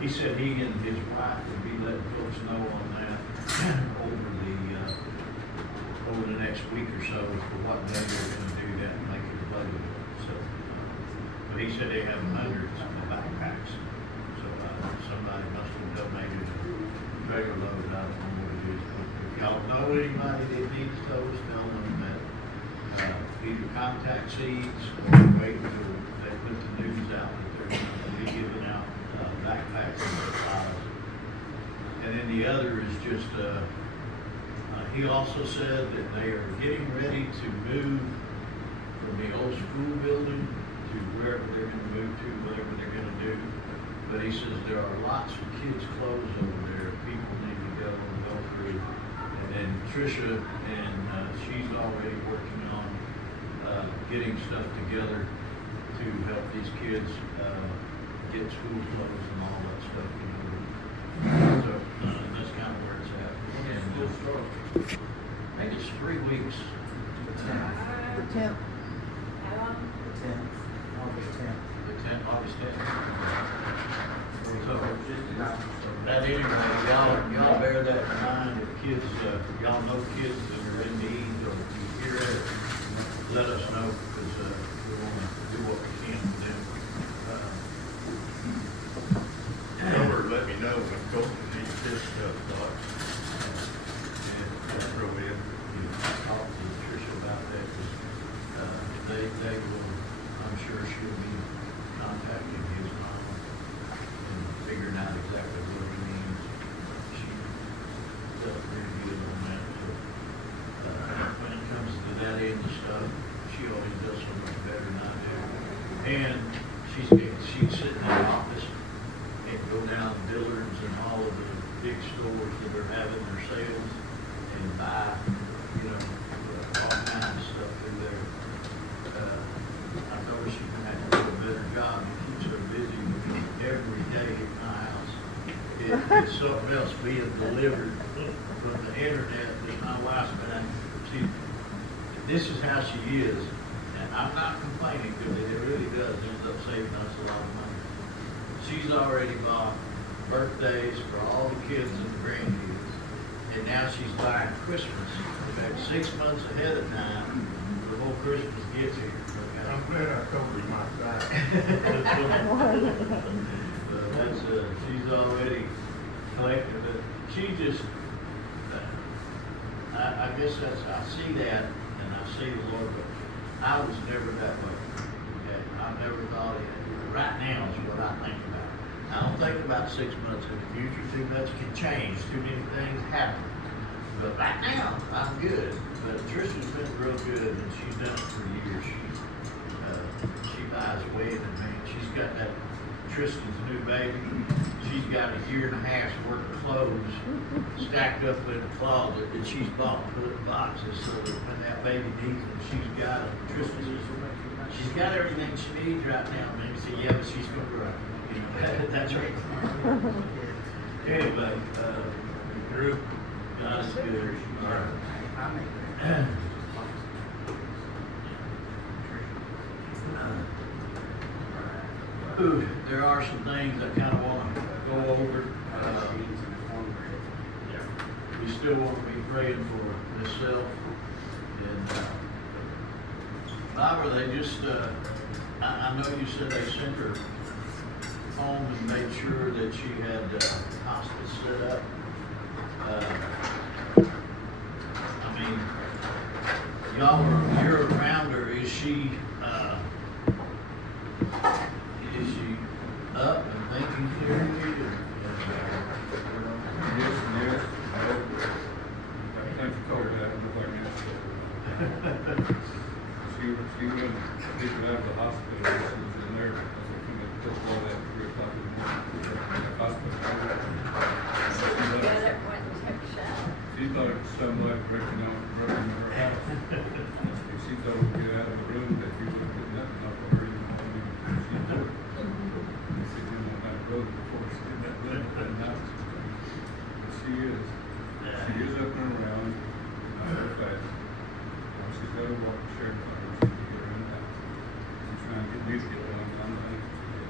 he said he and his wife would be letting folks know on that over the next week or so for what day they're gonna do that and make it available. So, but he said they have hundreds of backpacks. So, somebody must have donated a trailer load. I don't know what it is, but if y'all know anybody that needs those, tell them that, either contact Seeds or wait until they put the news out that they're gonna be giving out, backpacks and supplies. And then the other is just, he also said that they are getting ready to move from the old school building to wherever they're gonna move to, whatever they're gonna do. But he says there are lots of kids' clothes over there, people need to go through. And then Tricia, and she's already working on getting stuff together to help these kids get school clothes and all that stuff, you know. So that's kind of where it's at. And I think it's 3 weeks. The 10th. How long? The 10th. August 10th. The 10th, August 10th. So, that anyway, y'all bear that in mind. If kids, y'all know kids that are in need, or if you hear it, let us know, because we want to do what we can for them. Tell her, let me know when Colton needs this stuff, Doc. And throw in. Talk to Tricia about that, because they will, I'm sure she'll be contacting his mom and figuring out exactly what he needs. She does pretty good on that. So, when it comes to that end of stuff, she always does so much better than I do. And she'd sit in the office and go down to Dillard's and all of the big stores that are having their sales and buy, you know, all kinds of stuff through there. I know she's gonna have to do a better job. It keeps her busy every day at my house. It's something else being delivered from the internet that my wife's been, this is how she is. And I'm not complaining, because it really does end up saving us a lot of money. She's already bought birthdays for all the kids and the grandkids. And now she's buying Christmas. About 6 months ahead of time, before Christmas gets here. I'm glad I covered my back. That's, she's already collected, but she just, I guess that's, I see that, and I see the Lord, but I was never that way. Okay? I never thought it. Right now is what I think about. I don't think about 6 months in the future. Too much can change. Too many things happen. But right now, I'm good. But Tricia's been real good, and she's done it for years. She buys wedding, man. She's got that Tristan's new baby. She's got a year and a half's worth of clothes stacked up in the closet that she's bought and put in boxes, so that when that baby needs them, she's got them. She's got everything she needs right now, man. You say, yeah, but she's gonna grow. You know, that's right. Anyway, Drew, God is good. All right. Ooh, there are some things I kind of want to go over. We still want to be praying for myself. And Barbara, they just, I know you said they sent her home and made sure that she had hospice set up. I mean, you're around her. Is she up and thinking clearly? Yes. Thank you, Cole, that looked like that. She wouldn't pick it out of the hospital. She was in there. I was looking at the all that 3 o'clock in the morning. The hospital. You got it, went and took a shower. She thought it was something like breaking her house. If she thought we'd get out of the room, that you would put nothing up for her in the morning. She did. She didn't want that road before she did that night. But she is. She is up and around. Not so fast. She's got to walk the sheriff on her. She's get her in the house. She's trying to get me to get one. I'm not interested.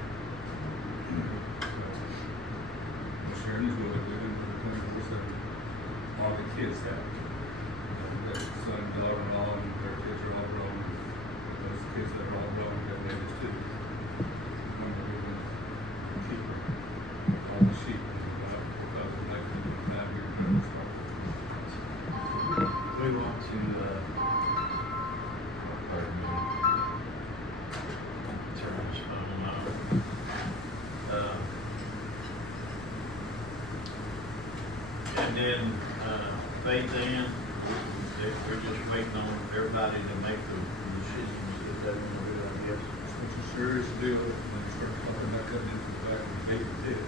serious deal, and they start talking about cutting into the back of the baby dead.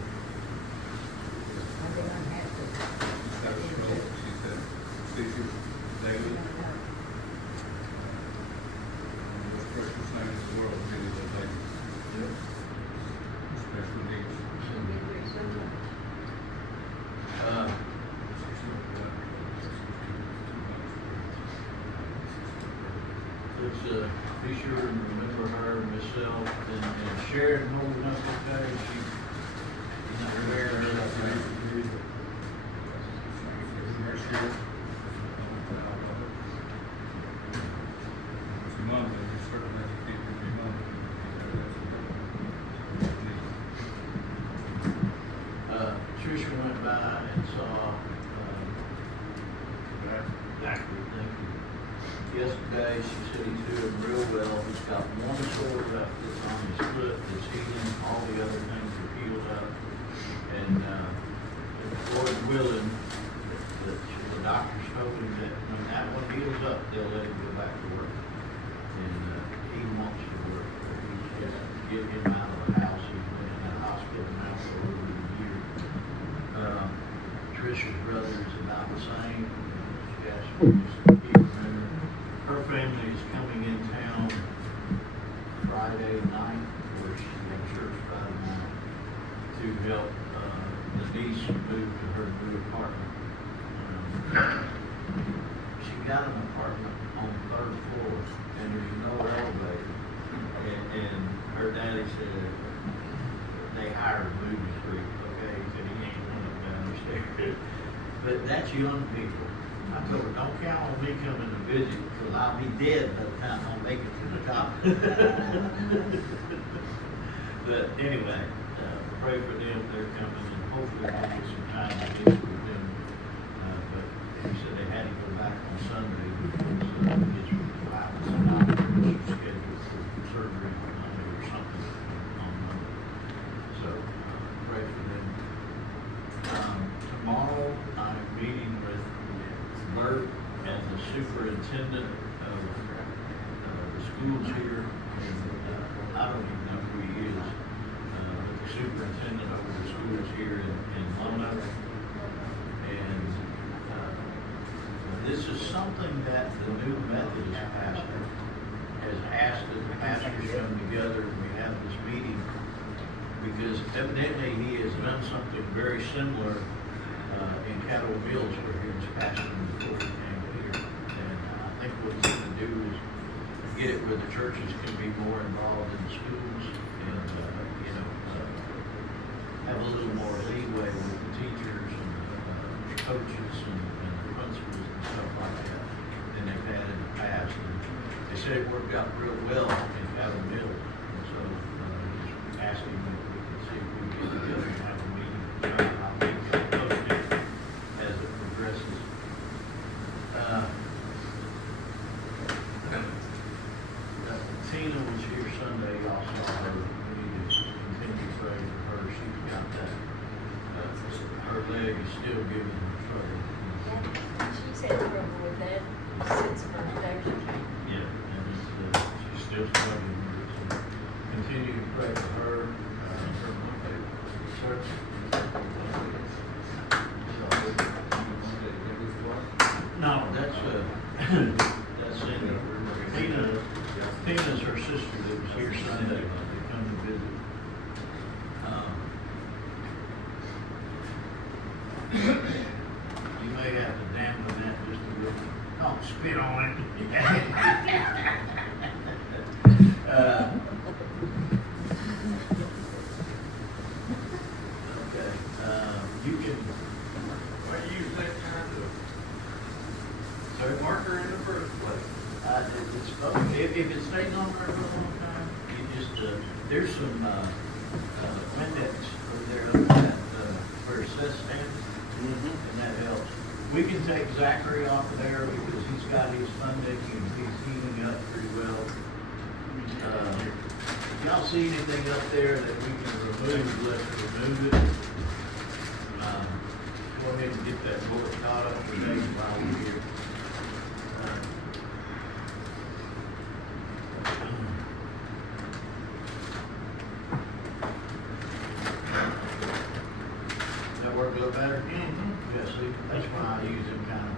I've been unhappy. She's got a stroke, she's had seizures daily. The most precious thing in the world really is that baby. Special needs. She'll be through so much. Let's be sure and remember her, myself, and Sharon holding up okay. She's not wearing her up there. Next year. It's Monday, we certainly have to keep it Monday. Tricia went by and saw, Zachary, thank you. Yesterday, she said he's doing real well. He's got one sore left that's on his foot that's healing. All the other things are healed up. And, Lord willing, the doctors told him that when that one heals up, they'll let him go back to work. And, he wants to work. He's just get him out of the house. He's been in that hospital now for over a year. Tricia's brother is about the same. She asked me just to keep remembering. Her family is coming in town Friday night, or she's in church Friday night, to help the niece move to her new apartment. She got an apartment on the 3rd floor, and there's no elevator. And her daddy said they hired a movie crew, okay? He said he ain't going up down the stairs. But that's young people. I told her, don't count on me coming to visit, because I'll be dead by the time I make it to the top. But anyway, pray for them, they're coming, and hopefully we'll get some time to visit with them. But he said they had to go back on Sunday, because his wife was not scheduled for surgery on Monday or something on Monday. So, pray for them. Tomorrow, I'm meeting with Bert and the superintendent of the schools here, and I don't even know who he is, but the superintendent over the schools here in Lona. And this is something that the new Methodist pastor has asked that the pastors come together and we have this meeting, because evidently he has done something very similar in Cattle Mills where he was pastoring before he came here. And I think what he's going to do is get it where the churches can be more involved in the schools and, have a little more leeway with the teachers and the coaches and the principals and stuff like that than they've had in the past. And they said it worked out real well in Cattle Mills. And so he's asking if we can see if we can get together and have a meeting. I'll make it posted as it progresses. Tina was here Sunday, y'all saw her. We need to continue praying for her. She's got that, her leg is still giving her trouble. She's had trouble with that since the first day she came. Yeah, and she's still struggling with it. So continue to pray for her. Sir? No, that's Cindy. Tina's her sister that was here Sunday to come to visit. You may have to dampen that just a little. Don't spit on it. Okay, you can. Why do you use that kind of Sorry, marker in the first place? If it stays on there for a long time, you just, there's some, Windex over there under that, where it says stands, and that helps. We can take Zachary off of there because he's got his funding and he's healing up pretty well. If y'all see anything up there that we can remove, let's remove it. Go ahead and get that board caught up for Dave while we're here. little better? Mhm. Yeah, see, that's why I use them kind of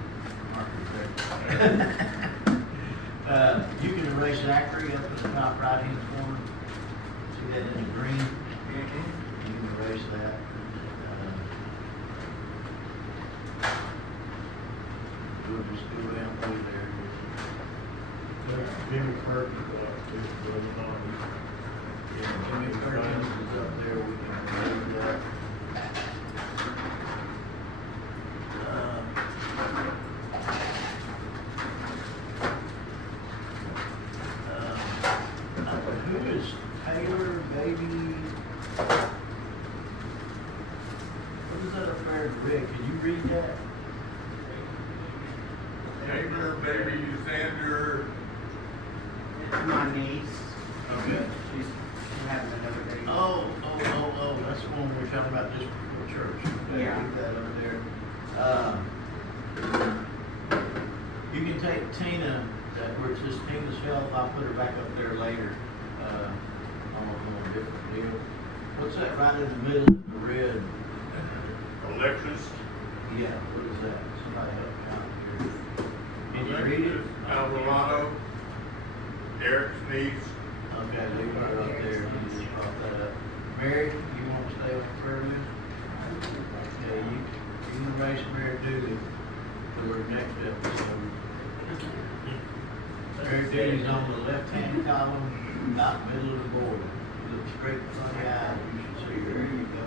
markers there. You can erase Zachary up in the top right-hand corner. See that in the green? Mhm. You can erase that. We'll just go down through there. Jimmy Kirk, is going on. Yeah, Jimmy Perkins is up there, we can remove that. Who is Taylor, baby? What is that up there, Rick? Can you read that? Neighbor, baby, Xander, It's my niece. Okay. She's having another baby. Oh, that's the one we were talking about just before church. Okay, Yeah. leave that over there. You can take Tina, where it says Tina's Health, I'll put her back up there later, on a different deal. What's that right in the middle of the red? Alexis. Yeah, what is that? Somebody help me out here. Can you read it? Alvarado. Eric's niece. Okay, leave her up there, you just brought that up. Mary, you want to stay on prayer list? Okay, you can erase Mary Dooley for our next episode. Mary Dooley's on the left-hand column, about middle of the board. You look straight in front of the eye, you should see her. There you go.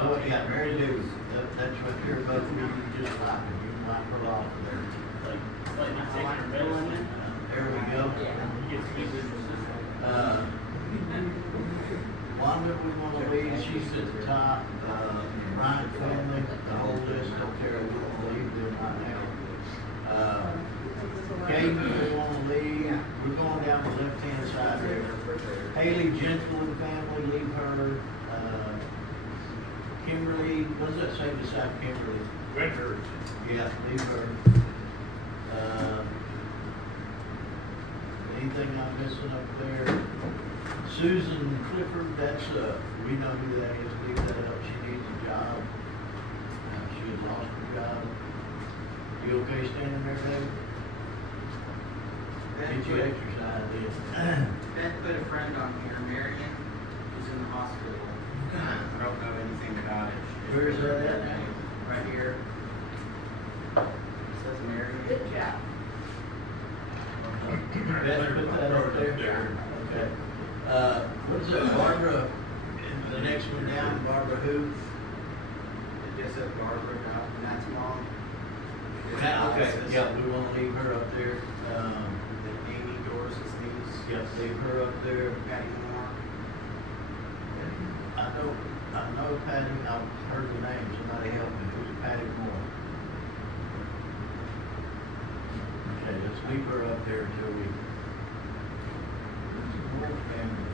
Oh, yeah, Mary Dooley, that's right there, both of you can just like her, you can like her off there. There we go. Wanda, we want to leave, she's at the top. Ryan family, the whole list, don't care, we want to leave them right now. Katie, we want to leave, we're going down the left-hand side there. Haley Gentle and family, leave her. Kimberly, what does that say beside Kimberly? Winter. Yeah, leave her. Anything I'm missing up there? Susan Clifford, that's, we know who that is, leave that up, she needs a job. She has lost her job. You okay standing there, David? Get you exercise in. Beth put a friend on here, Marion, who's in the hospital. I don't know anything about it. Where's that at now? Right here. It says Marion. Good job. Beth, put that up there? Okay. What is that, Barbara, the next one down, Barbara who? It just says Barbara, and that's mom. Okay, yeah, we want to leave her up there. Then Amy Doris's niece. Yep, leave her up there. Patty Moore. I know Patty, I've heard the name, somebody help me, who's Patty Moore? Okay, let's leave her up there until we. Moore family.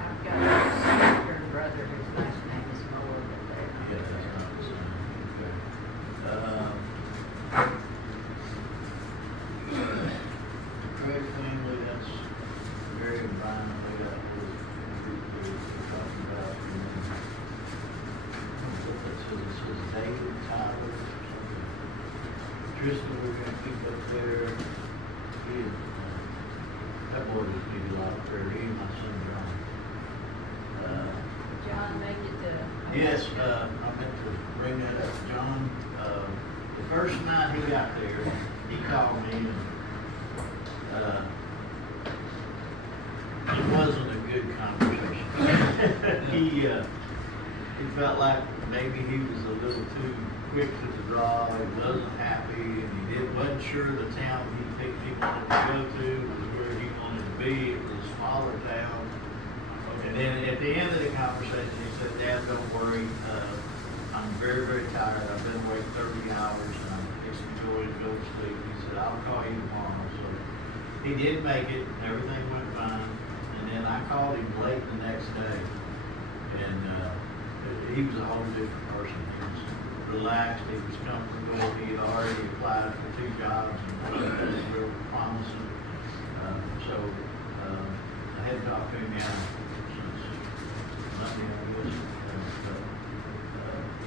I've got a sister and brother whose last name is Moore, but they're not. Yeah, that's not the same, okay. Craig family, that's Mary and Brian, they got, we're talking about. It says David, Tyler, or something. Tristan, we're gonna keep up there. He is, that boy just needs a lot of prayer, he and my son John. John made it to. Yes, I meant to bring that up, John, the first night he got there, he called me and, it wasn't a good conversation. He felt like maybe he was a little too quick to the draw, he wasn't happy, and wasn't sure the town he picked he wanted to go to was where he wanted to be, it was a smaller town. And then at the end of the conversation, he said, Dad, don't worry, I'm very, very tired, I've been awake 30 hours, and I'm fixing to go to sleep. He said, I'll call you tomorrow, so he did make it, everything went fine, and then I called him late the next day, and, he was a whole different person. He was relaxed, he was comfortable, he had already applied for 2 jobs, and one of them was real promising. had talked to him now since Monday, I guess,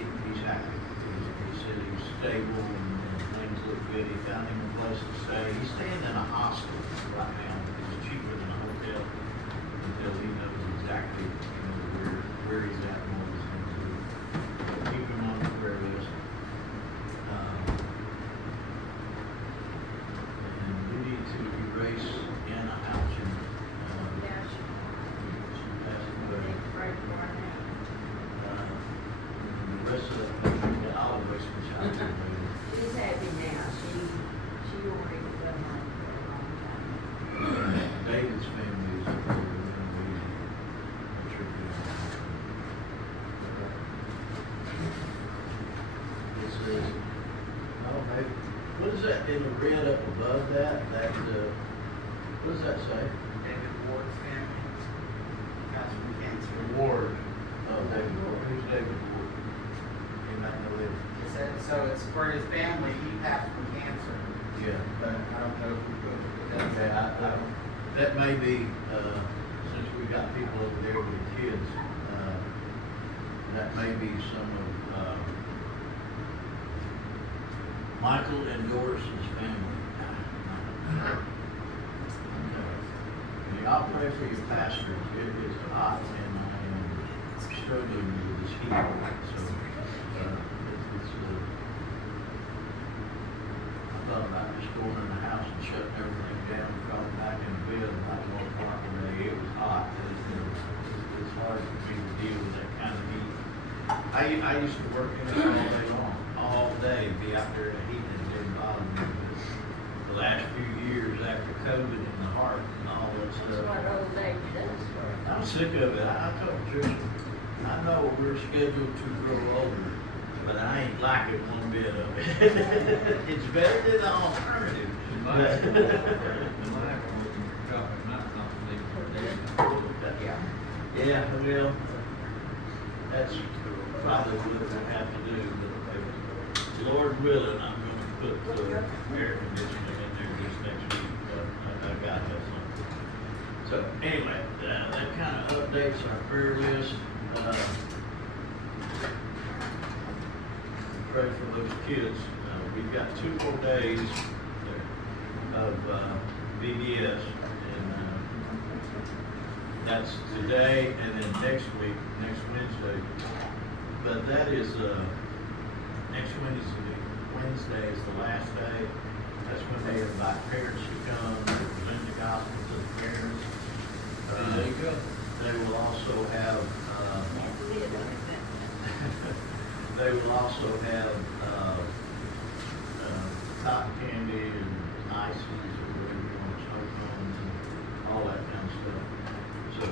and he's happy. He said he's stable and things look good. He found him a place to stay. He's staying in a hostel right now. It's cheaper than a hotel until he knows exactly, where he's at and what he's going to do. Keep him on the prayer list. And we need to erase Anna Alchin. Yeah, she Passed away. right for her now. And the rest of the all of us was out there. She's happy now. She wanted to go home for a long time. David's family is going to be a tribute. It says, oh, maybe, what is that in the red up above that? What does that say? David Ward's family passed from cancer. Ward. Oh, David Ward. Who's David Ward? You might know him. It said, so it's for his family, he passed from cancer, Yeah. but I don't know who goes with that. Okay, that may be, since we got people over there with the kids, that may be some of, Michael and Doris's family. Y'all pray for your pastors. It is hot and I am struggling with this heat. So, I thought about just going in the house and shutting everything down, crawling back in bed and not going to work today. It was hot. It's hard for me to deal with that kind of heat. I used to work in it all day long, all day, be out there in the heat and it didn't bother me. But the last few years after COVID and the heart and all that That's stuff, what old age does for her. I'm sick of it. I told Tricia, I know we're scheduled to grow older, but I ain't liking one bit of it. It's better than the alternative. Yeah, well, that's probably what I have to do, but Lord willing, I'm gonna put air conditioning in there this next week, but I got that something. So anyway, that kind of updates our prayer list. Pray for those kids. We've got 2 more days of VBS, and that's today and then next week, next Wednesday. But that is next Wednesday is the last day. That's when they invite parents to come, they present the gospel to the parents. There you go. They will also have they will also have cotton candy and ices or whatever you want, snow cones and all that kind of stuff. So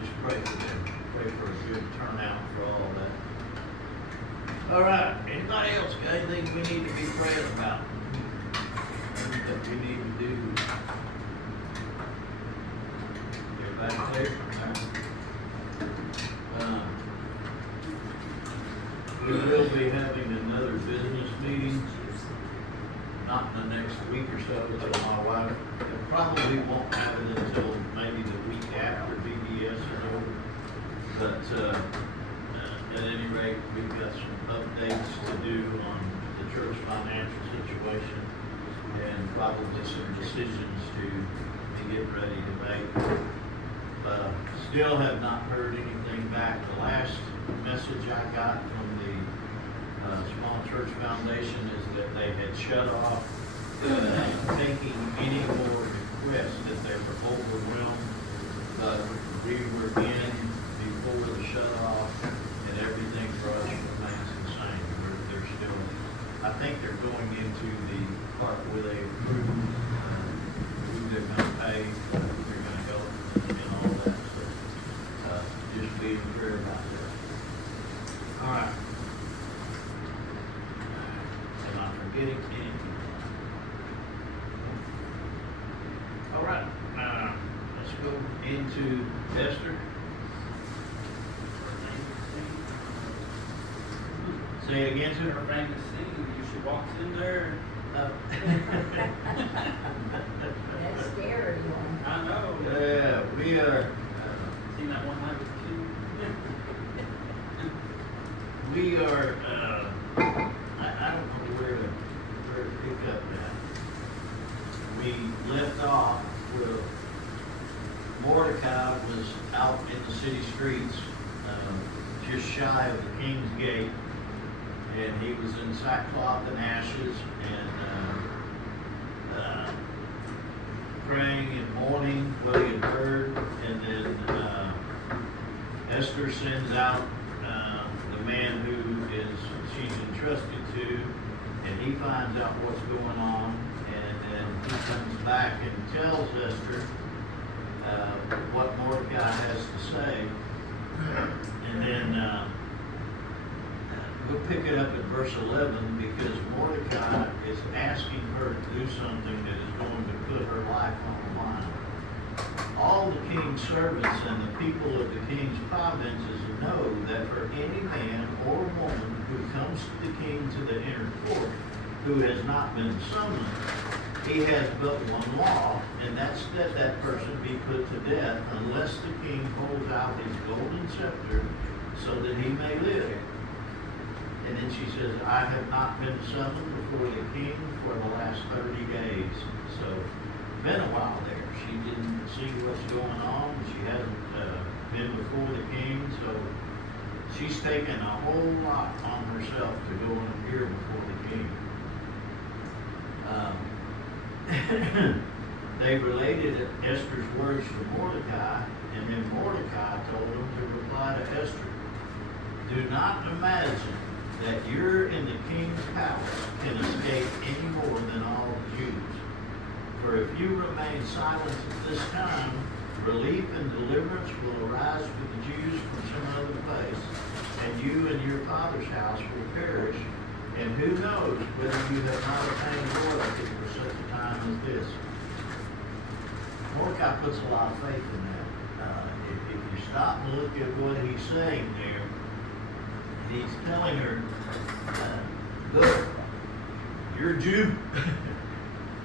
just pray for them. Pray for a good turnout for all of that. All right. Anybody else got anything we need to be praying about? Anything that we need to do? Everybody clear? We will be having another business meeting, not in the next week or so, but my wife probably won't have it until maybe the week after BBS is over. But at any rate, we've got some updates to do on the church financial situation and probably some decisions to get ready to make. Still have not heard anything back. The last message I got from the Small Church Foundation is that they had shut off taking any more requests, that they were overwhelmed. But we were in before the shut off and everything for us remains the same. They're still, I think they're going into the part where they approve who they're going to pay, who they're going to help, and all that. So just being clear about that. All right. Am I forgetting anything? All right. Let's go into Esther. Say it again, sir. Her famous scene, you should walk in there. That's scary one. I know. Yeah. are, I don't know where to pick up that. We left off where Mordecai was out in the city streets, just shy of the king's gate, and he was in sackcloth and ashes, and praying and mourning what he had heard. And then Esther sends out the man who she's entrusted to, and he finds out what's going on, and then he comes back and tells Esther what Mordecai has to say. And then we'll pick it up at verse 11, because Mordecai is asking her to do something that is going to put her life on the line. All the king's servants and the people of the king's provinces know that for any man or woman who comes to the king to the inner court who has not been summoned, he has but one law, and that's that that person be put to death unless the king holds out his golden scepter so that he may live. And then she says, I have not been summoned before the king for the last 30 days. So, been a while there. She didn't see what's going on. She hasn't been before the king. So, she's taken a whole lot on herself to go and appear before the king. They related Esther's words to Mordecai, and then Mordecai told them to reply to Esther, do not imagine that you're in the king's palace can escape any more than all Jews. For if you remain silent at this time, relief and deliverance will arise for the Jews from some other place, and you and your father's house will perish. And who knows whether you have not obtained royalty for such a time as this. Mordecai puts a lot of faith in that. If you stop and look at what he's saying there, he's telling her, look, you're a Jew,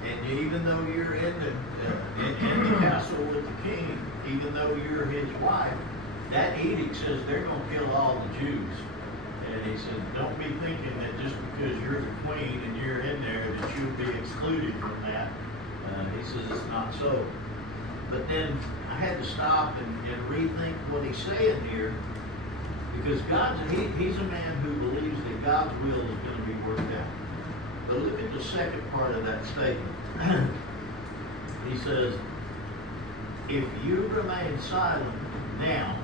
and even though you're in the castle with the king, even though you're his wife, that edict says they're going to kill all the Jews. And he said, don't be thinking that just because you're the queen and you're in there that you'll be excluded from that. He says it's not so. But then I had to stop and rethink what he's saying here, because he's a man who believes that God's will is going to be worked out. But look at the second part of that statement. He says, if you remain silent now,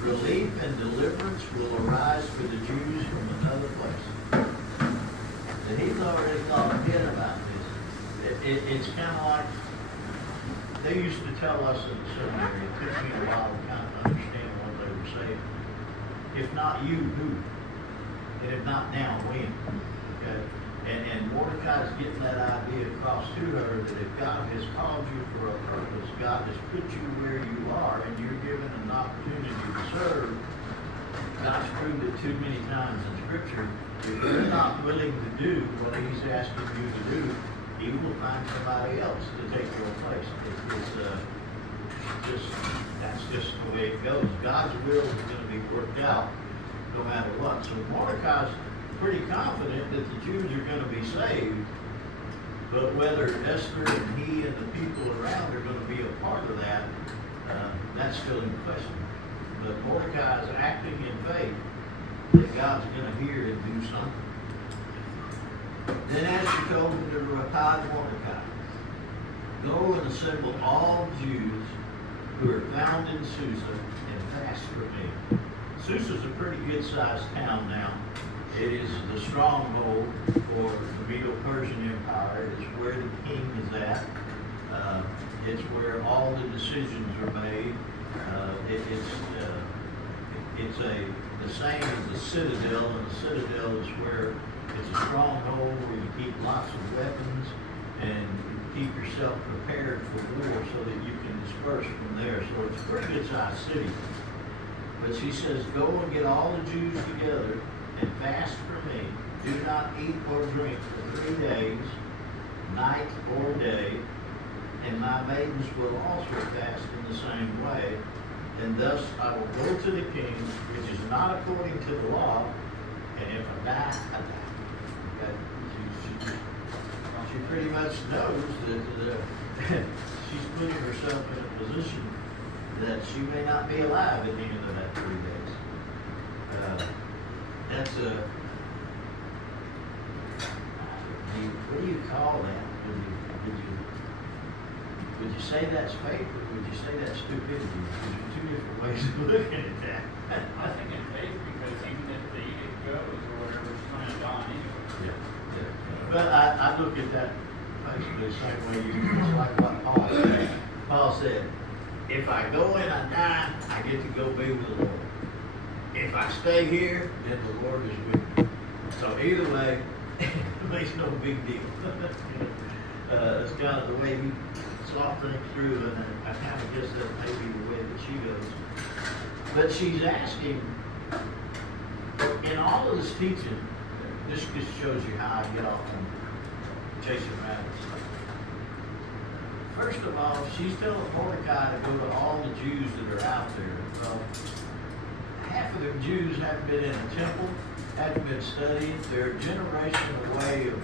relief and deliverance will arise for the Jews from another place. And he's already thought ahead about this. It's kind of like they used to tell us in the seminary. It took me a while to kind of understand what they were saying. If not you, who? And if not now, when? Okay? And Mordecai's getting that idea across to her that if God has called you for a purpose, God has put you where you are, and you're given an opportunity to serve. God's proved it too many times in Scripture. If you're not willing to do what He's asking you to do, He will find somebody else to take your place. That's just the way it goes. God's will is going to be worked out no matter what. So Mordecai's pretty confident that the Jews are going to be saved, but whether Esther and he and the people around are going to be a part of that, that's still in question. But Mordecai is acting in faith that God's going to hear and do something. Then Esther told him to reply to Mordecai, go and assemble all Jews who are found in Susa and fast for me. Susa's a pretty good-sized town now. It is the stronghold for the Medo-Persian Empire. It's where the king is at. It's where all the decisions are made. It's the same as the citadel, and the citadel is where it's a stronghold where you keep lots of weapons and keep yourself prepared for war so that you can disperse from there. So it's a pretty good-sized city. But she says, go and get all the Jews together and fast for me. Do not eat or drink for 3 days, night or day, and my maidens will also fast in the same way. And thus I will go to the king, which is not according to the law, And if I die, I die. Okay? She pretty much knows that she's putting herself in a position that she may not be alive at the end of that 3 days. That's a, what do you call that? Would you say that's faith, or would you say that's stupidity? Because there's two different ways of looking at that. I think it's faith because even if the edict goes or whatever, it's kind of gone anyway. Yeah. But I look at that basically the same way you do. It's like what Paul said. Paul said, if I go and I die, I get to go be with the Lord. If I stay here, then the Lord is with me. So either way, it makes no big deal. It's kind of the way he saw things through, and I kind of guess that may be the way that she goes. But she's asking, in all of this teaching, this just shows you how I get off on chasing rabbits. First of all, she's telling Mordecai to go to all the Jews that are out there. Well, half of the Jews haven't been in a temple, haven't been studying. They're a generation away of,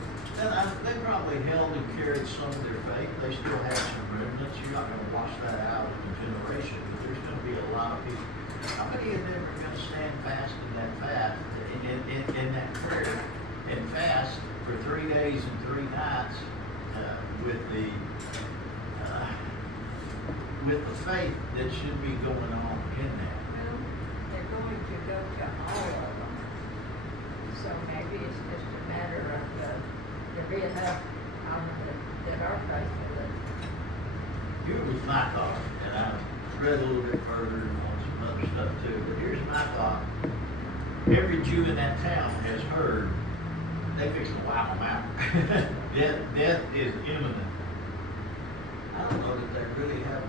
they probably held and carried some of their faith. They still have some remnants. You're not going to wash that out in a generation, but there's going to be a lot of people. How many of them are going to stand fast in that fast, in that prayer, and fast for 3 days and 3 nights with the faith that should be going on in that? Well, they're going to go to all of them. So maybe it's just a matter of there be enough of them that are faithful. Here was my thought, and I read a little bit further on some other stuff too, but here's my thought. Every Jew in that town has heard they fix to wipe them out. Death is imminent. I don't know that they really have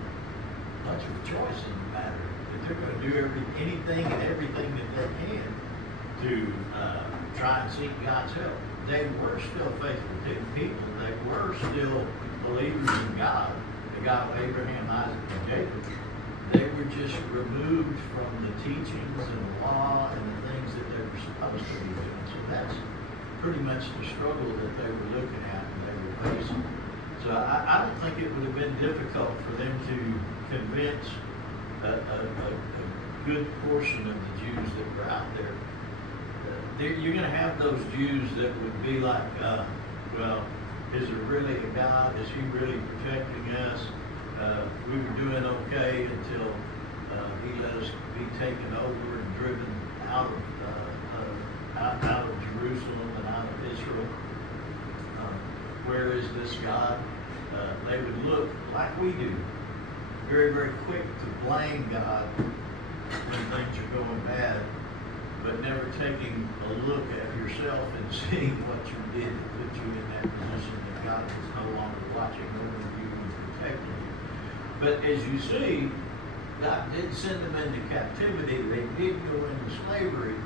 much of a choice in the matter. That they're going to do anything and everything that they can to try and seek God's help. They were still faithful people. They were still believers in God, the God of Abraham, Isaac, and Jacob. They were just removed from the teachings and the law and the things that they were supposed to be doing. So that's pretty much the struggle that they were looking at and they were facing. So I don't think it would have been difficult for them to convince a good portion of the Jews that were out there. You're going to have those Jews that would be like, well, is there really a God? Is he really protecting us? We were doing okay until he let us be taken over and driven out of Jerusalem and out of Israel. Where is this God? They would look like we do, very, very quick to blame God when things are going bad, but never taking a look at yourself and seeing what you did to put you in that position that God was no longer watching over you and protecting you. But as you see, God did send them into captivity. They did go into slavery,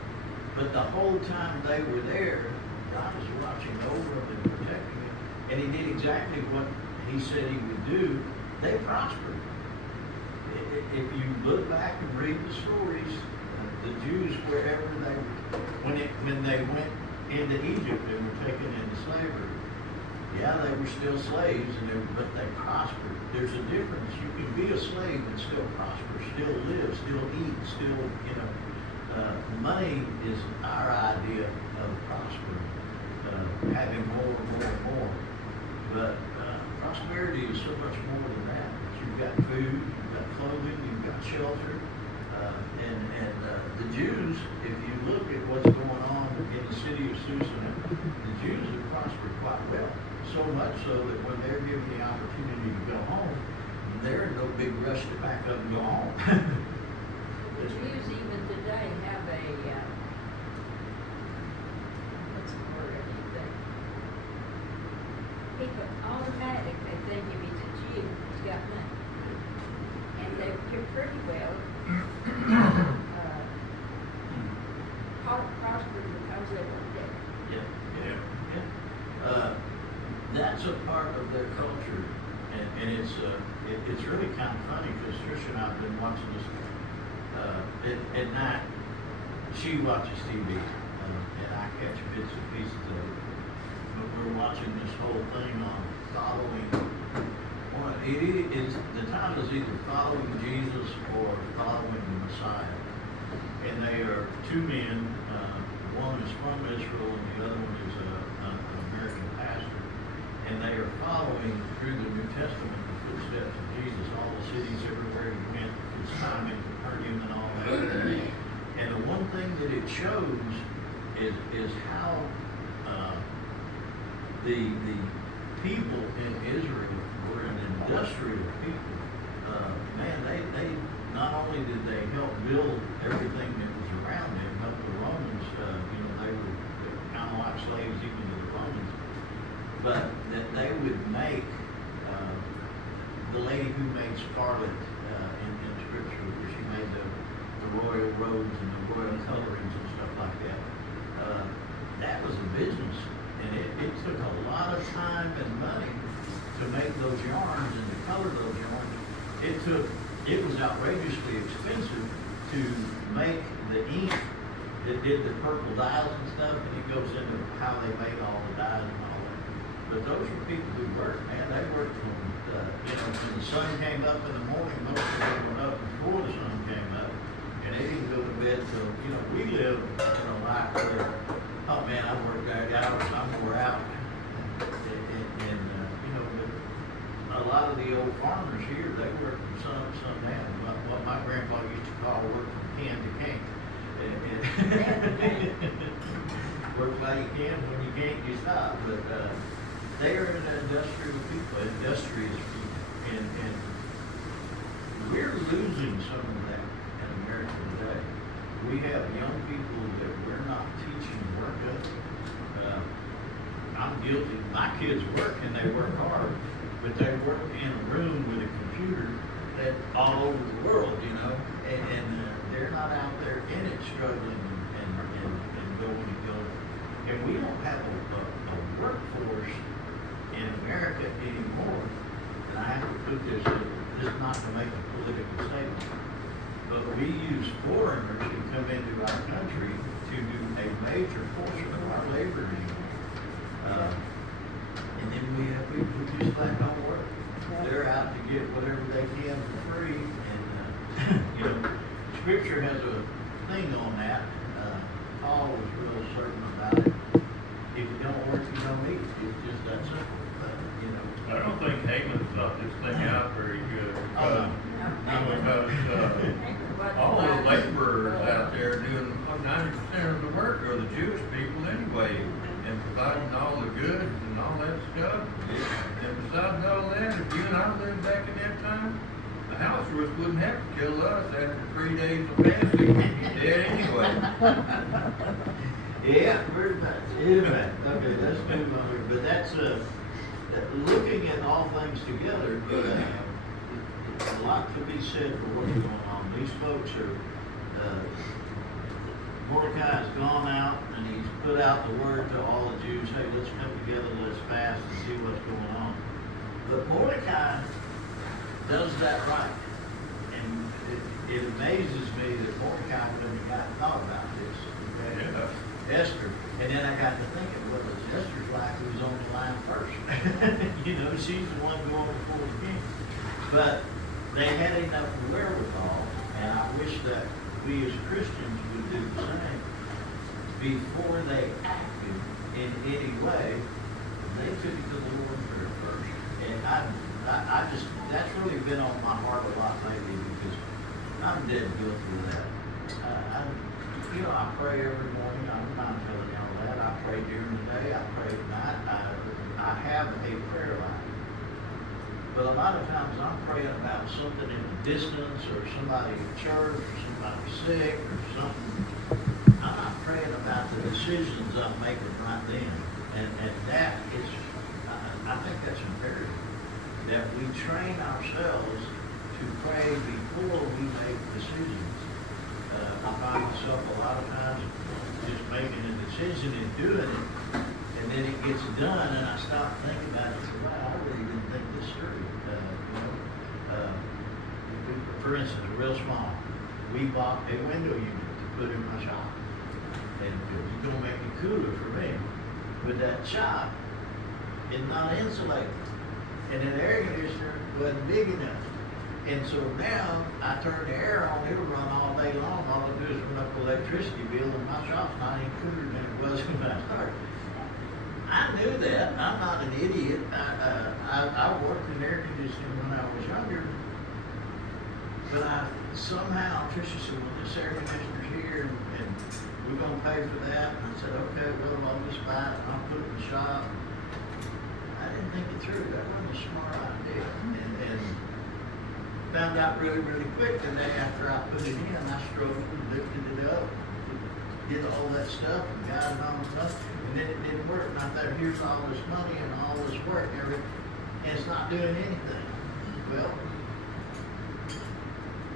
but the whole time they were there, God was watching over them and protecting them. And he did exactly what he said he would do. They prospered. If you look back and read the stories, the Jews, wherever they were, when they went into Egypt and were taken into slavery, yeah, they were still slaves, but they prospered. There's a difference. You can be a slave and still prosper, still live, still eat, still, money is our idea of prospering, having more and more and more. But prosperity is so much more than that. You've got food, you've got clothing, you've got shelter. The Jews, if you look at what's going on in the city of Susa, the Jews have prospered quite well. So much so that when they're given the opportunity to go home, they're in no big rush to pack up and go home. The Jews even today have a, what's the word I need there? People automatically think if he's a Jew, he's got money. And they do pretty well prospered because they were there. Yeah. That's a part of their culture, and it's really kind of funny because Tricia and I have been watching this at night. She watches TV. and I catch bits and pieces of it. But we're watching this whole thing on following, well, the title is either Following Jesus or Following the Messiah. And they are two men, one is from Israel and the other one is an American pastor. And they are following through the New Testament the footsteps of Jesus, all the cities everywhere he went, his time in Capernaum and all that. And the one thing that it shows is how the people in Israel were an industrial people. Man, they not only did they help build everything that was around them, help the Romans, they were kind of like slaves even to the Romans, but that they would make the lady who made scarlet in Scripture, where she made the royal robes and the royal colorings and stuff like that. That was a business, and it took a lot of time and money to make those yarns and to color those yarns. It was outrageously expensive to make the ink that did the purple dyes and stuff, and it goes into how they made all the dyes and all that. But those were people who worked, man. They worked from, when the sun came up in the morning, most of them went up before the sun came up, and they didn't go to bed till, we live in a life where, oh man, I worked that hours, I'm wore out. But a lot of the old farmers here, they work from sun up, sundown. What my grandpa used to call work from can to can. Work while you can, when you can't, you stop. But they are an industrious people, and we're losing some of that in America today. We have young people that we're not teaching work ethic. I'm guilty. My kids work and they work hard, but they work in a room with a computer that all over the world, and they're not out there in it struggling and going. And we don't have a workforce in America anymore. And I have to put this not to make a political statement, but we use foreigners who come into our country to do a major portion of our labor anymore. And then we have people who just flat don't work. They're out to get whatever they can for free. And, Scripture has a thing on that. Paul was real certain about it. If you don't work, you don't eat. It's just that simple. I don't think Haman thought this thing out very good. Oh, Because all the laborers out there doing 90% of the work are the Jewish people anyway, and providing all the goods and all that stuff. And besides all that, if you and I lived back in that time, the house rules wouldn't have to kill us after 3 days of fasting. We'd be dead anyway. Yeah, pretty much. Anyway, okay, let's move on here. But that's looking at all things together. A lot to be said for what's going on. These folks are. Mordecai has gone out and he's put out the word to all the Jews. Hey, let's come together, let's fast and see what's going on. But Mordecai does that right, and it amazes me that Mordecai wouldn't have gotten thought about this. Okay? Yeah. Esther, and then I got to thinking, well, it's Esther's life who's on the line first. She's the one going before the king. But they had enough wherewithal, and I wish that we as Christians would do the same. Before they acted in any way, they took it to the Lord first. And I just, that's really been on my heart a lot lately, because I'm dead guilty of that. I pray every morning. I'm not telling y'all that. I pray during the day. I pray at night. I have a prayer life. But a lot of times I'm praying about something in the distance, or somebody in church, or somebody sick, or something. I'm not praying about the decisions I'm making right then. And that is, I think that's imperative, that we train ourselves to pray before we make decisions. I find myself a lot of times just making a decision and doing it, and then it gets done, and I stop thinking about it. Wow, I really didn't think this through. For instance, real small, we bought a window unit to put in my shop. And it's gonna make it cooler for me. But that shop is not insulated. And the air conditioner wasn't big enough. And so now I turn the air on, it'll run all day long. All I do is run up the electricity bill, and my shop's not any cooler than it was when I started. I knew that. I'm not an idiot. I worked in air conditioning when I was younger. But somehow, Tricia said, well, this air conditioner's here, and we're gonna pay for that. And I said, okay, well, I'll just buy it, and I'll put it in the shop. I didn't think it through. That wasn't a smart idea. And found out really, really quick the day after I put it in. I struggled and lifted it up, did all that stuff, and got it on the stuff, and then it didn't work. And I thought, here's all this money and all this work and everything, and it's not doing anything. Well,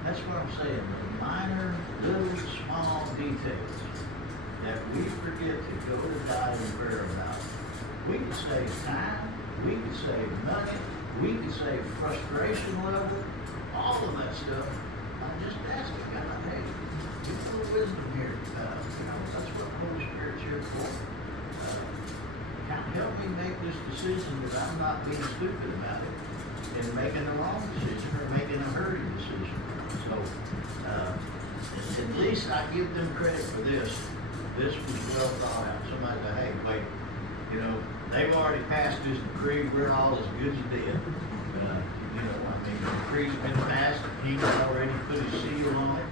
that's what I'm saying. The minor, little, small details that we forget to go to God in prayer about. We can save time, we can save money, we can save frustration level, all of that stuff. I'm just asking God, hey, give me a little wisdom here. That's what the Holy Spirit's here for. Help me make this decision that I'm not being stupid about it and making the wrong decision or making a hurried decision. So, at least I give them credit for this. This was well thought out. Somebody said, hey, wait, they've already passed this decree. We're all as good as dead. The decree's been passed. The king's already put his seal on it.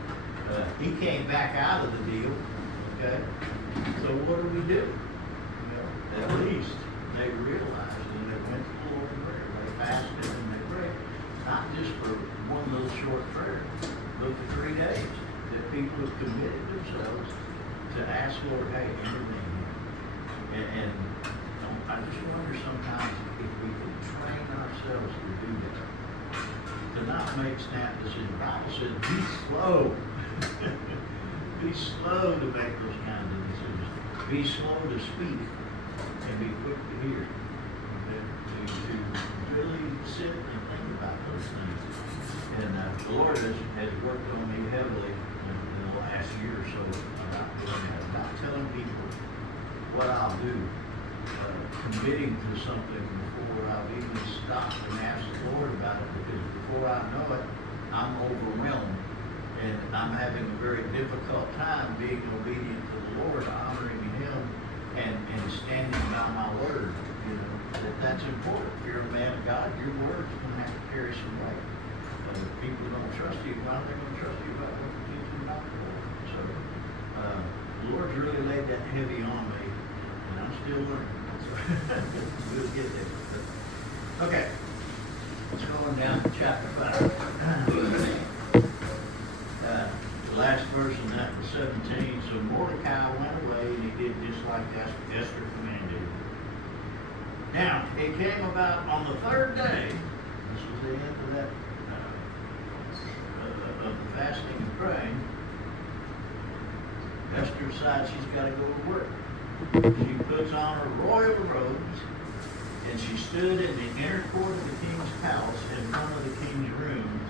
He came back out of the deal. Okay? So what do? At least they realized and they went to the Lord in prayer. They fasted and they prayed. Not just for one little short prayer, but for 3 days. That people have committed themselves to ask Lord, hey, intervene. And I just wonder sometimes if we could train ourselves to do that. To not make snap decisions. The Bible says, be slow. Be slow to make those kinds of decisions. Be slow to speak and be quick to hear. To really sit and think about those things. And the Lord has worked on me heavily in the last year or so about doing that, about telling people what I'll do, committing to something before I've even stopped and asked the Lord about it, because before I know it, I'm overwhelmed. And I'm having a very difficult time being obedient to the Lord, honoring Him, and standing by my word. That's important. If you're a man of God, your word's going to have to carry some weight. If people don't trust you, why are they going to trust you about what you're teaching about the Lord? So, the Lord's really laid that heavy on me, and I'm still learning. So, we'll get there. Okay. Let's go on down to chapter 5. The last verse in that was 17. So Mordecai went away, and he did just like Esther commanded him. Now, it came about on the 3rd day, this was the end of that, of the fasting and praying, Esther decides she's got to go to work. She puts on her royal robes, and she stood in the inner court of the king's palace in front of the king's rooms.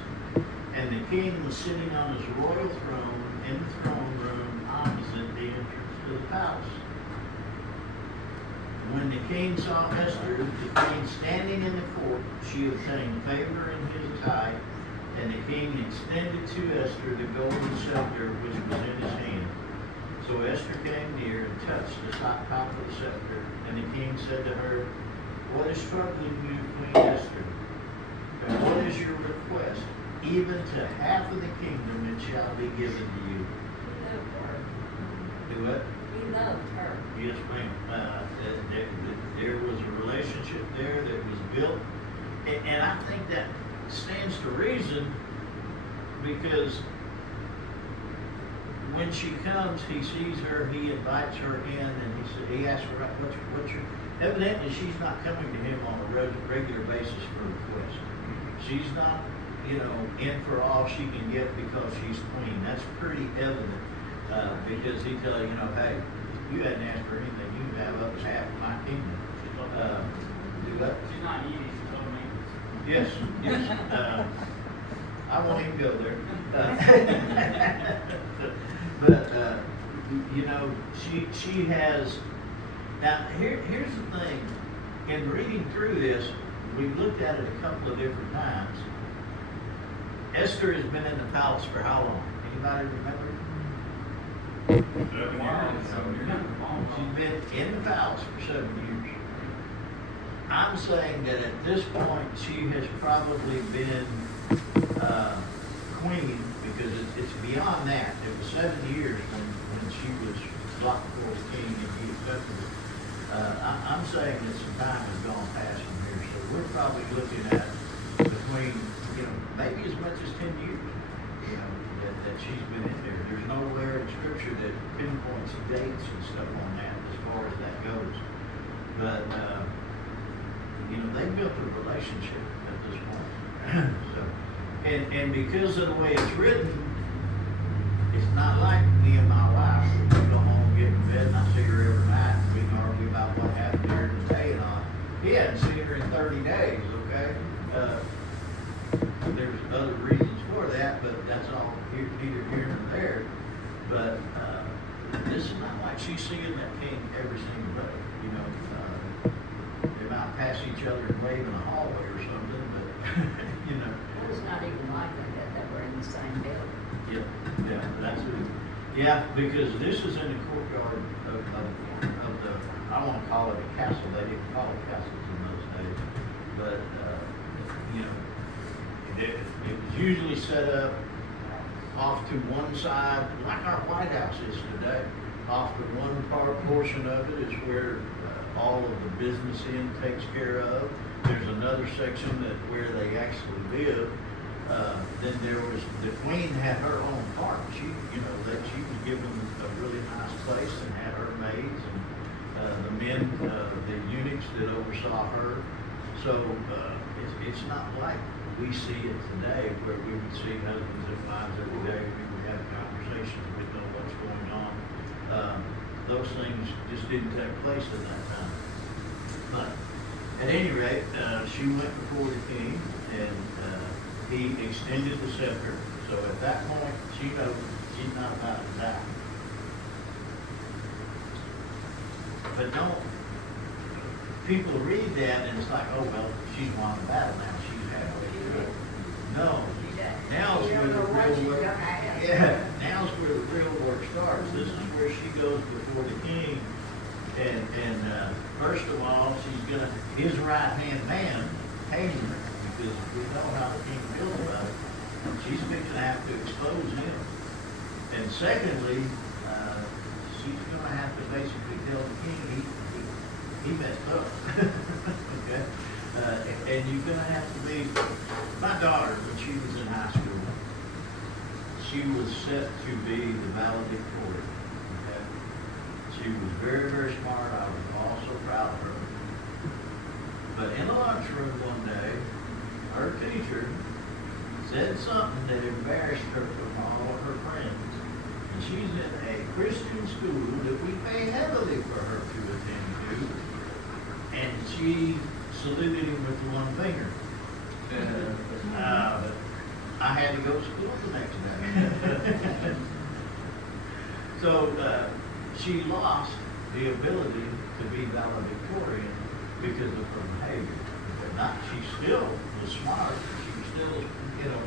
And the king was sitting on his royal throne in the throne room opposite the entrance to the palace. When the king saw Esther, the king standing in the court, she obtained favor in his sight, and the king extended to Esther the golden scepter which was in his hand. So Esther came near and touched the top of the scepter, and the king said to her, what is troubling you, Queen Esther? And what is your request? Even to half of the kingdom it shall be given to you. He loved her. Do what? He loved her. Yes, ma'am. There was a relationship there that was built. And I think that stands to reason, because when she comes, he sees her, he invites her in, and he asks her, what's your... Evidently, she's not coming to him on a regular basis for a request. She's not, in for all she can get because she's queen. That's pretty evident, because he tells hey, you hadn't asked for anything, you can have up to half of my kingdom. Do that. She's not needy, she's low maintenance. Yes. I won't even go there. But you know, she has, now, here's the thing. In reading through this, we've looked at it a couple of different times. Esther has been in the palace for how long? Anybody remember? 7 years. She's been in the palace for 7 years. I'm saying that at this point, she has probably been queen, because it's beyond that. It was 7 years when she was brought before the king and he accepted it. I'm saying that some time has gone past from here, so we're probably looking at between, you know, maybe as much as 10 years, you know, that she's been in there. There's nowhere in scripture that pinpoints dates and stuff on that as far as that goes. But, you know, they built a relationship at this point. So, and because of the way it's written, it's not like me and my wife, we go home, get in bed, and I see her every night, and we can argue about what happened during the day and all. He hadn't seen her in 30 days, okay? There's other reasons for that, but that's all neither here nor there. But this is not like she's seeing that king every single day, you know. They might pass each other and wave in a hallway or something, but, you know. Well, it's not even likely that they were in the same building. Yeah, that's it. Yeah, because this is in the courtyard of the, I want to call it a castle. They didn't call it castles in those days. But, you know, it was usually set up off to one side, like our White House is today. Off to one portion of it is where all of the business end takes care of. There's another section where they actually live. Then there was, the queen had her own part. She, you know, that she was given a really nice place and had her maids and the men, the eunuchs that oversaw her. So it's not like we see it today, where we would see husbands and wives every day. We would have conversations, we know what's going on. Those things just didn't take place at that time. But at any rate, she went before the king, and he extended the scepter. So at that point, she knows she's not about to die. But don't, people read that and it's like, oh, well, she's won the battle now. She's halfway through it. No. Now's where the real work, now's where the real work starts. This is where she goes before the king. And first of all, she's gonna, his right-hand man, Haman, because we know how the king feels about it, she's fixing to have to expose him. And secondly, she's gonna have to basically tell the king he messed up. Okay? And you're gonna have to be, my daughter, when she was in high school, she was set to be the valedictorian. Okay? She was very, very smart. I was also proud of her. But in the lunchroom one day, her teacher said something that embarrassed her from all of her friends. And she's in a Christian school that we pay heavily for her to attend to. And she saluted him with one finger. I had to go to school the next day. So she lost the ability to be valedictorian because of her behavior. But she still was smart. She was still, you know,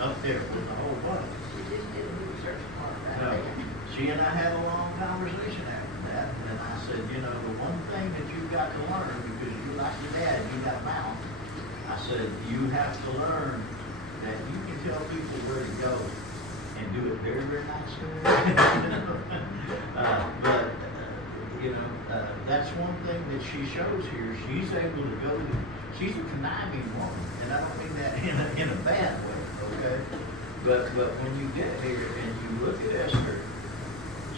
up there with the whole bunch. She just didn't lose her smart No. right. She and I had a long conversation after that, and I said, you know, the one thing that you've got to learn, because you like your dad, you got a mouth, I said, you have to learn that you can tell people where to go and do it very, very nicely. But, you know, that's one thing that she shows here. She's able to go to, she's a conniving woman, and I don't mean that in a bad way, okay? But when you get here and you look at Esther,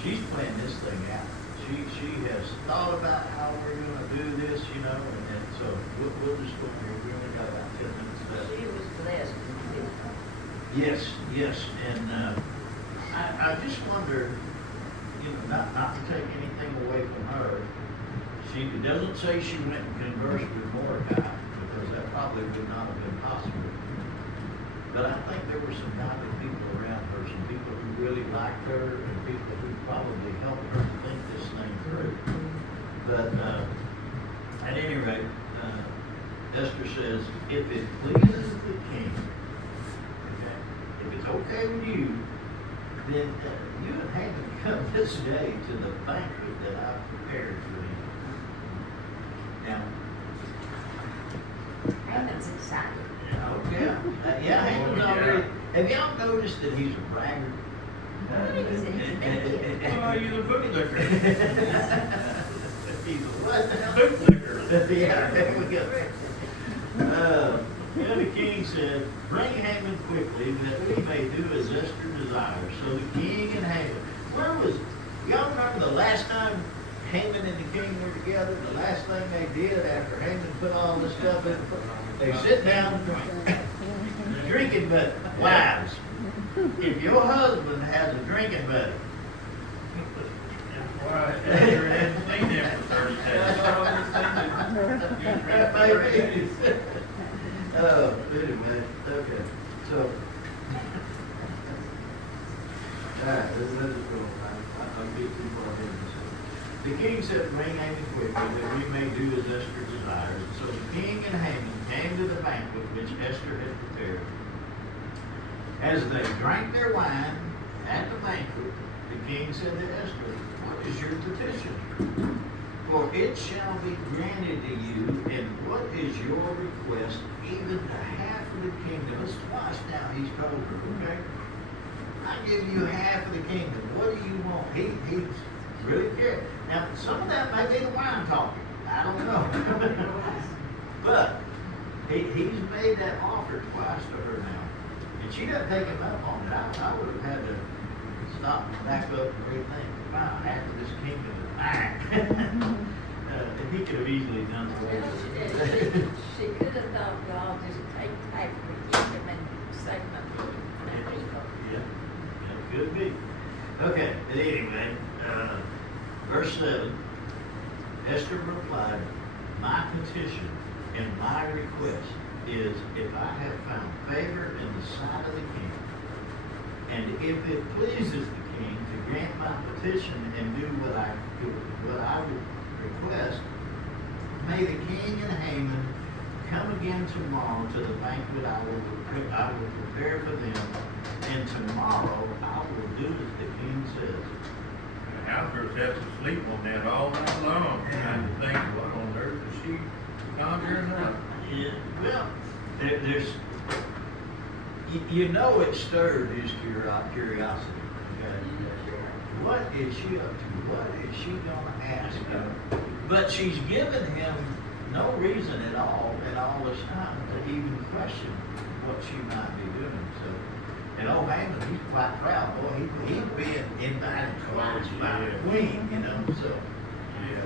she's playing this thing out. She has thought about how we're going to do this, you know, and so we'll just go here. We only got about 10 minutes left. She was blessed when she did that. Yes, and I just wonder, you know, not to take anything away from her. It doesn't say she went and conversed with Mordecai, because that probably would not have been possible. But I think there were some godly people around her, some people who really liked her, and people who probably helped her think this thing through. But at any rate, Esther says, if it pleases the king, okay, if it's okay with you, then you and Haman come this day to the banquet that I've prepared for him. Now, Haman's excited. yeah, Haman's already. Have y'all noticed that he's a braggart? What is he thinking? Oh, you're the bootlicker. He's a what now? Bootlicker. Yeah, there we go. And the king said, bring Haman quickly that we may do as Esther desires. So the king and Haman, y'all remember the last time Haman and the king were together? The last thing they did after Haman put all this stuff in, they sit down and drink. Drinking buddy. Wives, if your husband has a drinking buddy, Why, Esther hadn't seen him for 30 days. Oh, anyway, okay, so. Alright, let us go, I'll get too far ahead of myself. The king said, bring Haman quickly, that we may do as Esther desires. So the king and Haman came to the banquet which Esther had prepared. As they drank their wine at the banquet, the king said to Esther, what is your petition? For it shall be granted to you, and what is your request, even to half of the kingdom? It's twice now he's told her, okay? I give you half of the kingdom. What do you want? He's really cared. Now, some of that may be the wine talking. I don't know. But he's made that offer twice to her now. And she doesn't take him up on it. I would have had to stop and back up and rethink. Wow, after this kingdom is mine. And he could have easily done away with it. She could have thought, well, I'll just take half of the kingdom and save my people. Yeah, could be. Okay, but anyway, verse 7, Esther replied, my petition and my request is if I have found favor in the sight of the king, and if it pleases the king to grant my petition and do what I would request, may the king and Haman come again tomorrow to the banquet I will prepare for them, and tomorrow I will do as the king says. The housers have to sleep on that all night long. I think, what on earth is she conjuring up? Yeah, well, there's, you know, it stirred his curiosity. Okay? What is she up to? What is she going to ask him? But she's given him no reason at all in all this time to even question what she might be doing. So, and old Haman, he's quite proud. Boy, he's being invited twice by the queen, you know. So, Yeah.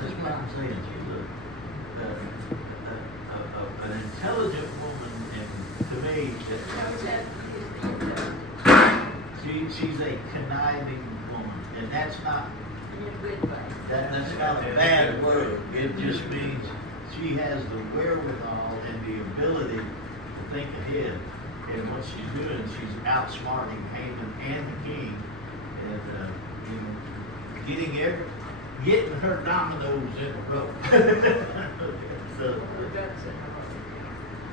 that's what I'm saying. She's an intelligent woman, and to me, she's a conniving woman, and that's not In a good way. that's not a bad word. It just means she has the wherewithal and the ability to think ahead. And what she's doing, she's outsmarting Haman and the king, and getting her dominoes in a row. So,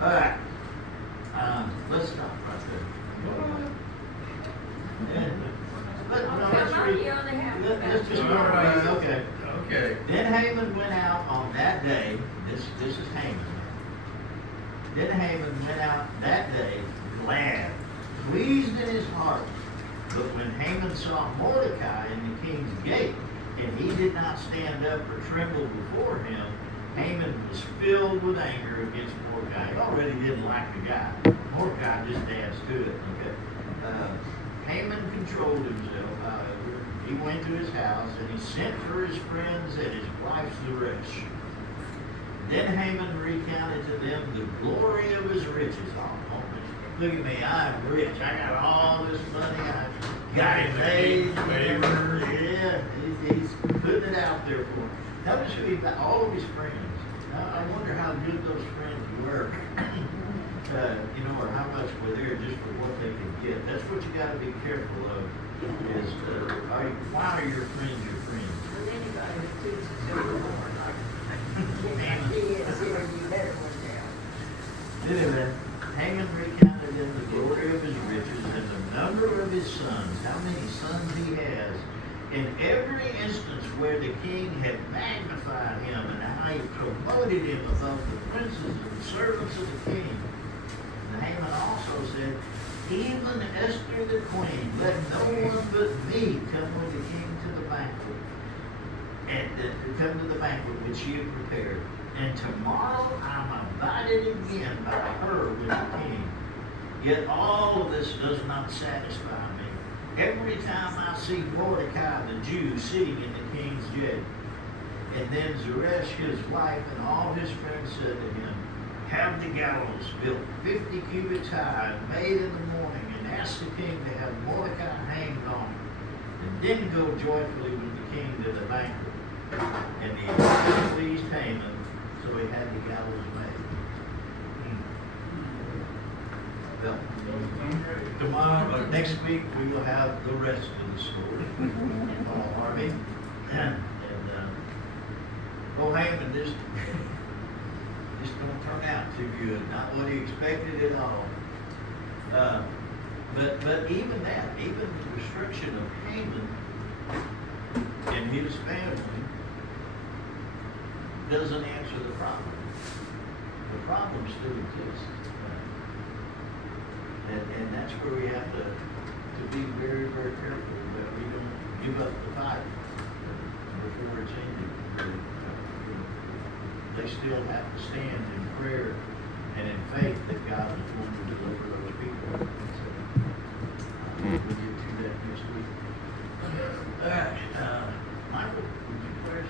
all right, let's stop right there. Let's just go right. Okay. Okay. Then Haman went out on that day. This is Haman. Then Haman went out that day glad, pleased in his heart. But when Haman saw Mordecai in the king's gate, and he did not stand up or tremble before him, Haman was filled with anger against Mordecai. He already didn't like the guy. Mordecai just adds to it. Okay. Haman controlled himself, however. He went to his house, and he sent for his friends and his wife Zeresh. Then Haman recounted to them the glory of his riches. Oh, look at me, I'm rich. I got all this money. I got it made. Yeah, he's putting it out there for him. Notice who all of his friends. Now, I wonder how good those friends were. you know, or how much were there just for what they could get. That's what you gotta be careful of, is, why are your friends your friends? With anybody who teaches everyone like, he is here, you better watch out. Anyway, Haman recounted in the glory of his riches and the number of his sons, how many sons he has, in every instance where the king had magnified him and how he promoted him above the princes and the servants of the king. And Haman also said, even Esther the queen, let no one but me come with the king to the banquet, and come to the banquet which she had prepared. And tomorrow I'm invited again by her with the king. Yet all of this does not satisfy me. Every time I see Mordecai the Jew sitting in the king's gate. And then Zeresh his wife and all his friends said to him, have the gallows built 50 cubits high and made in the morning, and ask the king to have Mordecai hanged on it. And then go joyfully with the king to the banquet. And the event pleased Haman, so he had the gallows made. Well, tomorrow, next week, we will have the rest of the story. Paul Harvey. Haman just don't turn out too good. Not what he expected at all. But even that, even the restriction of Haman and his family doesn't answer the problem. The problem still exists. And that's where we have to be very, very careful that we don't give up the fight before it's ended. They still have to stand in prayer and in faith that God is going to deliver those people. We'll get to that next week. All right, Michael, would you pray us?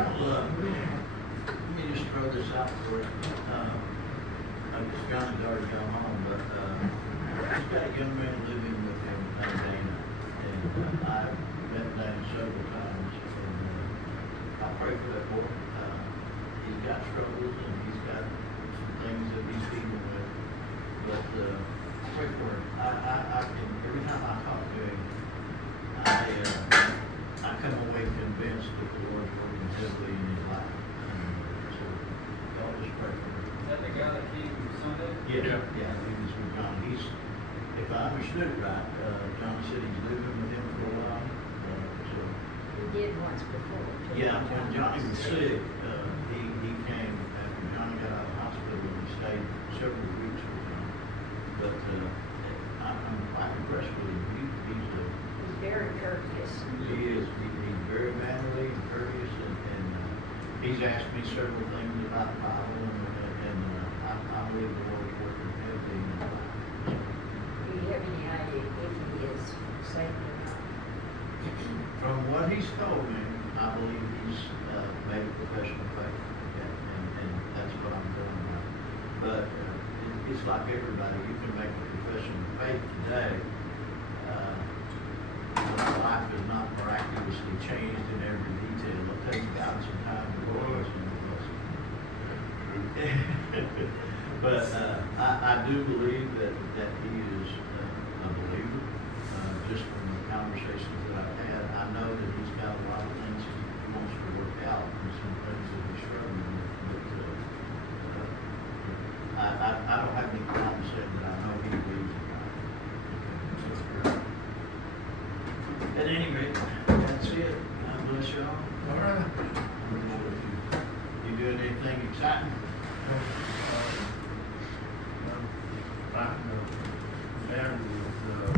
Let me just throw this out for you. John's already gone home, but he's got a young man living with him named Dana, and I've met Dana several times, and I pray for that boy. He's got struggles and he's got some things that he's dealing with, but I pray for him. I can, every time I talk to him, I come away convinced that the Lord's working heavily in his life. So y'all just pray for him. Is that the guy that came Sunday? Yeah, he was with John. If I understood it right, John said he's living with him for a while. So He did once before. yeah, when Johnny was sick, he came after Johnny got out of the hospital and he stayed several weeks with him. But I'm quite impressed with him. He's very courteous. He is. He's very manly and courteous, and he's asked me several things about the Bible, and I believe the Lord's working heavily in his life. Do you have any idea if he is saved or not? From what he's told me, I believe he's made a profession of faith, and that's what I'm doing now. But it's like everybody. You can make a profession of faith today. Life is not miraculously changed in every detail. It'll take God some time to grow us into us. But I do believe that he is a believer. Just from the conversations that I've had, I know that he's got a lot of things he wants to work out and some things that he's struggling with. But I don't have any problem saying that I know he believes in God. At any rate, that's it. God bless y'all. All right. You doing anything exciting? Down with